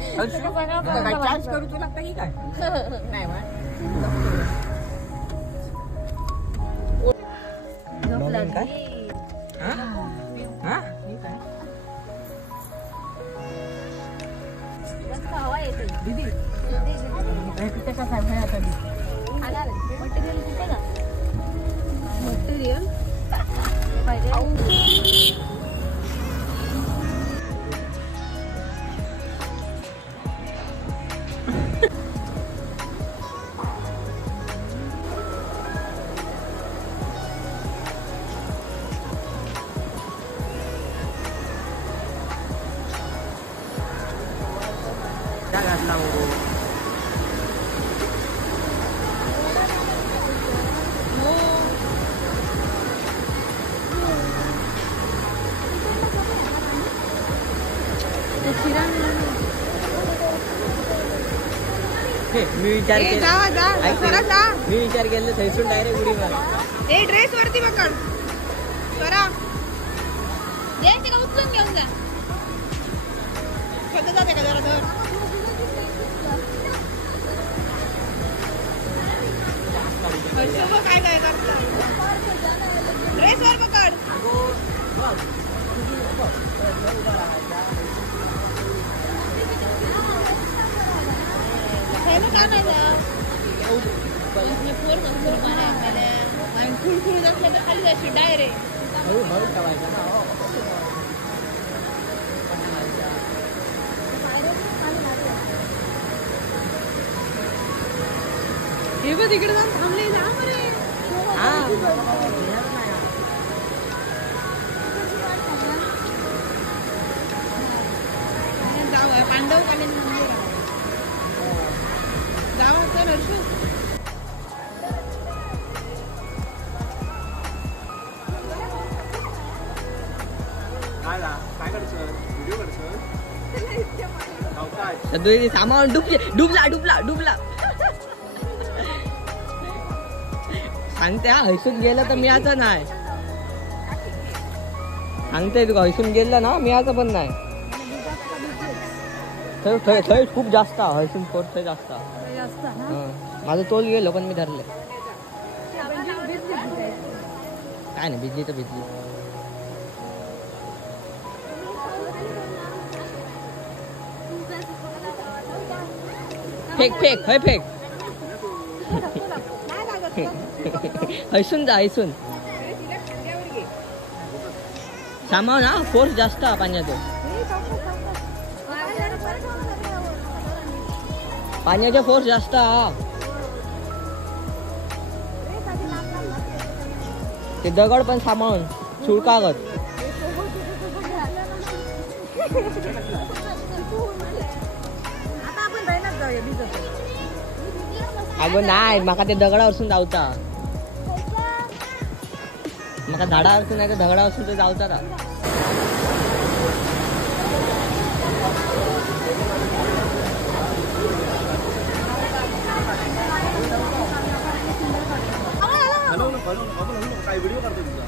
charge करू तुला की काय नाही हवा येते दीदी मटेरियल मी विचार केलं थैसून डायरेक्ट उडी मार ड्रेस वरती पकड करा तिला उचलून घेऊन जा जाते का जरा धर काय काय करतात ड्रेस वर पकड फुल जातलं तर खाली जायची डायरेक्ट हे बघ तिकडे जाऊन थांबले जा बरे जाऊ पांडव कालीन मंदिर जावा तर हर्षू सामान डुबला सांगते हा हैसून गेलं तर मिळाचं नाही सांगते तुका हैसून गेलं ना मिळाचं पण नाही थंय खूप जास्त हैसून फोर्ट थंय जास्त माझं तोल गेलो पण मी धरले काय नाही भिजली तर भिजली फेक हय फेक हैसून जा हैसून सामाव ना फोर्स जास्त पाण्याचा पाण्याचा फोर्स जास्त ते दगड पण सामावून चुळकागत अगं नाही माका ते दगडावरसून जाऊचा माका झाडावरसून नाही तर दगडावरसून ते जाऊचा काय व्हिडिओ करतो तुझा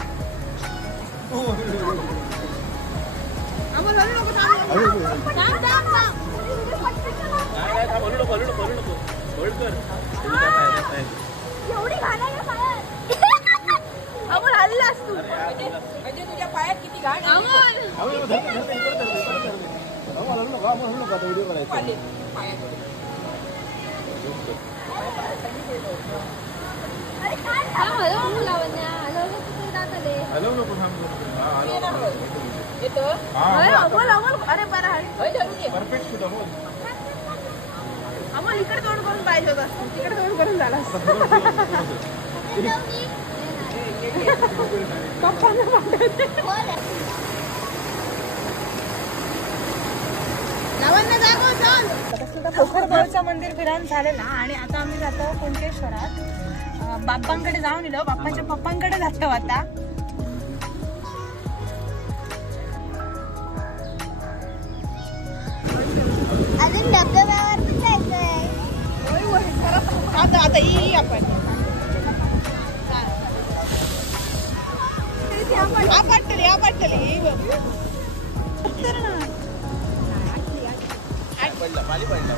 अमोल हल्लास तू म्हणजे तुझ्या पायात किती घाण अमोल व्हिडिओ करायचा हॅलो नको येतो अरे बरं परफेक्ट शूट अमोल अमोल इकडे तोंड करून पाहिजे होता तिकडे तोंड करून झाला पोखरगावचं मंदिर फिरायला झालं ना आणि आता आम्ही जातो कुणकेश्वरात बाप्पांकडे जाऊन येलो बाप्पाच्या पप्पांकडे जातो आता अजून धबधब्यावर पण जायचंय आता ही आपण आपटली पडला पाणी पडला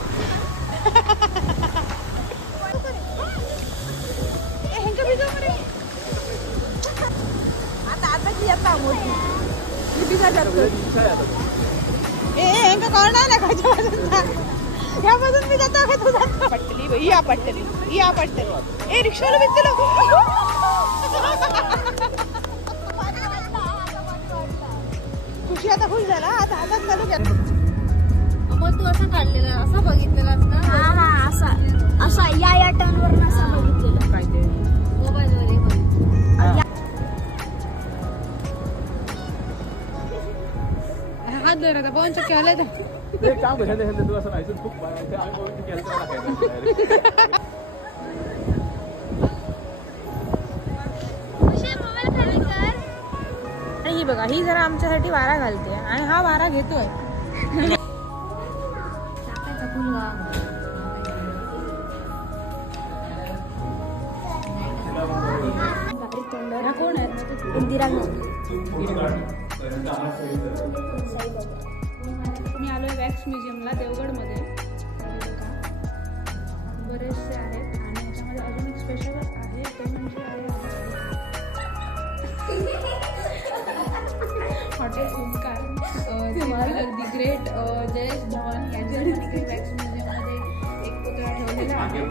आता ती येता मोठी ही बिगा जातो हेंका कळणार नाही खायच्या बाजूला या बाजून मी जातो का तू जातो पटली बाई या पटली रिक्षाला भेटलो खुशी आता खुश झाला आता हातात चालू घ्या मग तू असं काढलेला असं बघितलेला ना हा असा या टर्नवर असा बघितलेला काय ते मोबाईल वर हात धर आता पवन चक्की आलाय तर एक काम कर तू असं नाही खूप आम्ही केलं टाकायचं आणि ही बघा ही जरा आमच्यासाठी वारा घालते आणि हा वारा घेतोय कोण आहे इंदिरा मी आलोय वॅक्स म्युझियमला देवगडमध्ये बरेचसे आहेत आणि याच्यामध्ये अजून एक स्पेशल आहे ते म्हणजे hotel Omkar the great Jayesh Dhawan यांच्या वॅक्स म्युझियममध्ये एक पुतळा ठेवलेला आहे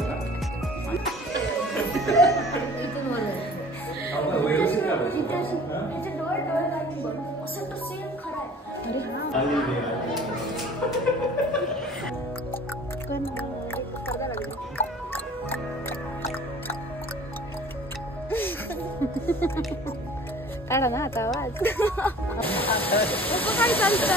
अरे काढा ना आता आवाज काय चालतं